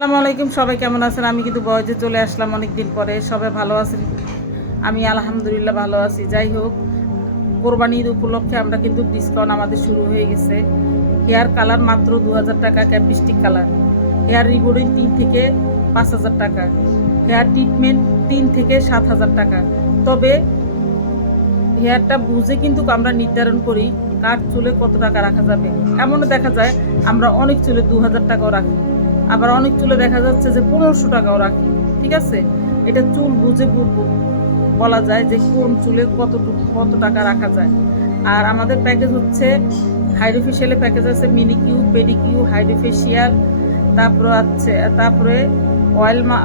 আসসালামু আলাইকুম, সবাই কেমন আছেন? আমি কিন্তু বয়সে চলে আসলাম অনেক দিন পরে। সবাই ভালো আছেন? আমি আলহামদুলিল্লাহ ভালো আছি। যাই হোক, কোরবানি ঈদ উপলক্ষে আমরা কিন্তু ডিসকাউন্ট আমাদের শুরু হয়ে গেছে। হেয়ার কালার মাত্র 2000 টাকা, ক্যাপিস্টিক কালার। হেয়ার রিবোর্ডিং 3 থেকে 5000 টাকা। হেয়ার ট্রিটমেন্ট 3 থেকে 7000 টাকা। তবে হেয়ারটা বুঝে কিন্তু আমরা নির্ধারণ করি কার চুলে কত টাকা রাখা যাবে। এমনও দেখা যায় আমরা অনেক চুলে 2000 টাকাও রাখি, আবার অনেক চুলে দেখা যাচ্ছে যে 1500 টাকাও রাখি। ঠিক আছে, এটা চুল বুঝে বলা যায় যে কোন চুলে কত টাকা রাখা যায়। আর আমাদের প্যাকেজ হচ্ছে হাইড্রোফেশিয়ালের প্যাকেজ আছে, মিনিকিউ, পেডিকিউ, হাইড্রোফেশিয়াল, তারপরে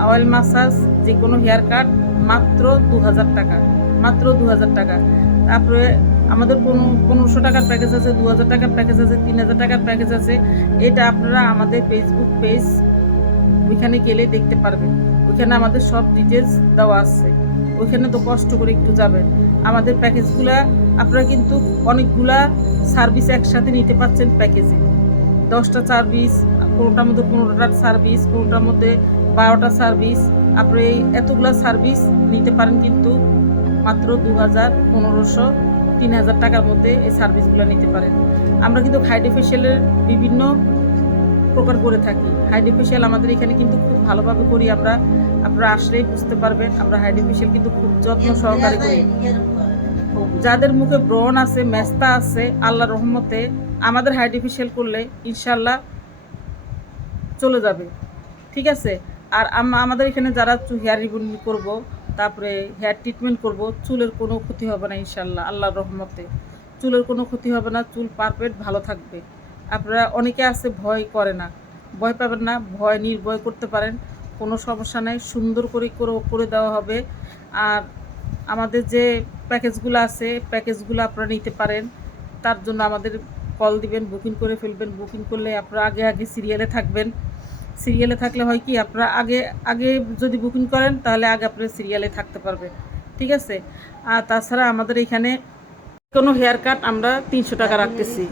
অয়েল মাসাজ, যে কোনো হেয়ার কাট মাত্র 2000 টাকা, মাত্র 2000 টাকা। তারপরে আমাদের 1500 টাকার প্যাকেজ আছে, 2000 টাকার প্যাকেজ আছে, 3000 টাকার প্যাকেজ আছে। এটা আপনারা আমাদের ফেসবুক পেজ, ওইখানে গেলে দেখতে পারবেন। ওইখানে আমাদের সব ডিটেলস দেওয়া আছে। ওইখানে তো কষ্ট করে একটু যাবেন। আমাদের প্যাকেজগুলা আপনারা কিন্তু অনেকগুলা সার্ভিস একসাথে নিতে পারছেন প্যাকেজে। 10টা সার্ভিস, কোনোটার মধ্যে 15টার সার্ভিস, কোনোটার মধ্যে 12টা সার্ভিস। আপনি এই এতগুলা সার্ভিস নিতে পারেন কিন্তু মাত্র 2000, 1500, 3000 টাকার মধ্যে এই সার্ভিসগুলো নিতে পারেন। আমরা কিন্তু হাইড্রোফেশিয়ালের বিভিন্ন প্রকার করে থাকি। হাইড্রোফেশিয়াল আমাদের এখানে কিন্তু খুব ভালোভাবে করি আমরা। আপনারা আসলেই বুঝতে পারবেন আমরা হাইড্রোফেশিয়াল কিন্তু খুব যত্ন সহকারে করি। যাদের মুখে ব্রণ আছে, মেস্তা আছে, আল্লাহর রহমতে আমাদের হাইড্রোফেশিয়াল করলে ইনশাল্লাহ চলে যাবে। ঠিক আছে। আর আমাদের এখানে যারা হেয়ার রিবন্ডিং করব, তারপরে হেয়ার ট্রিটমেন্ট করব, চুলের কোনো ক্ষতি হবে না ইনশাল্লাহ, আল্লাহর রহমতে চুলের কোনো ক্ষতি হবে না। চুল পারফেক্ট ভালো থাকবে। আপনারা অনেকে আছে ভয় করে না, ভয় পাবেন না, ভয় নির্ভয় করতে পারেন, কোনো সমস্যা নাই, সুন্দর করে দেওয়া হবে। আর আমাদের যে প্যাকেজগুলো আছে, প্যাকেজগুলো আপনারা নিতে পারেন। তার জন্য আমাদের কল দিবেন, বুকিং করে ফেলবেন। বুকিং করলে আপনারা আগে সিরিয়ালে থাকবেন। সিরিয়ালে থাকলে হয় কি, আপনারা আগে যদি বুকিং করেন তাহলে আগে আপনারা সিরিয়ালে থাকতে পারবেন। ঠিক আছে। আর তাছাড়া আমাদের এখানে কোনো হেয়ার কাট আমরা 300 টাকা রাখতেছি।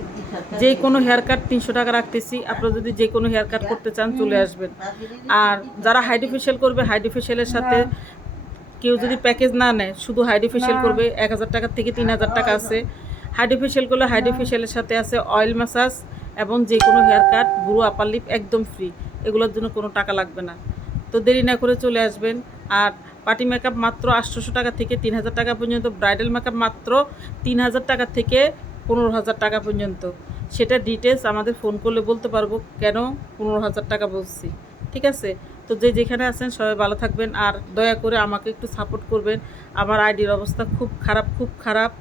যে কোনো হেয়ার কাট 300 টাকা রাখতেছি। আপনারা যদি যে কোনো হেয়ার কাট করতে চান চলে আসবেন। আর যারা হাইড্রোফেশিয়াল করবে, হাইড্রোফেশিয়ালের সাথে কেউ যদি প্যাকেজ না নেয়, শুধু হাইড্রোফেশিয়াল করবে, 1000 টাকা থেকে 3000 টাকা আছে। হাইড্রোফেশিয়াল করলে হাইড্রোফেশিয়ালের সাথে আছে অয়েল ম্যাসাজ এবং যে কোনো হেয়ার কাট, বুড়ো, আপার লিপ একদম ফ্রি। এগুলোর জন্য কোনো টাকা লাগবে না। তো দেরি না করে চলে আসবেন। আর পার্টি মেকআপ মাত্র 800 টাকা থেকে 3000 টাকা পর্যন্ত, ব্রাইডাল মেকআপ মাত্র 3000 টাকা থেকে 15000 টাকা পর্যন্ত। সেটা ডিটেলস আমাদের ফোন করলে বলতে পারবো কেন 15000 টাকা বলছি। ঠিক আছে। তো যেখানে আছেন সবাই ভালো থাকবেন। আর দয়া করে আমাকে একটু সাপোর্ট করবেন। আমার আইডির অবস্থা খুব খারাপ।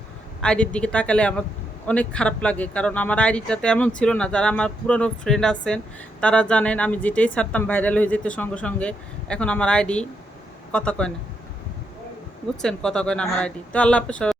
আইডির দিকে তাকালে আমার অনেক খারাপ লাগে, কারণ আমার আইডিটাতে এমন ছিল না। যারা আমার পুরনো ফ্রেন্ড আছেন তারা জানেন আমি যেটাই ছাড়তাম ভাইরাল হয়ে যেত সঙ্গে সঙ্গে। এখন আমার আইডি কথা কয় না, বুঝছেন, কথা কয় না আমার আইডি। তো আল্লাহ হাফেজ।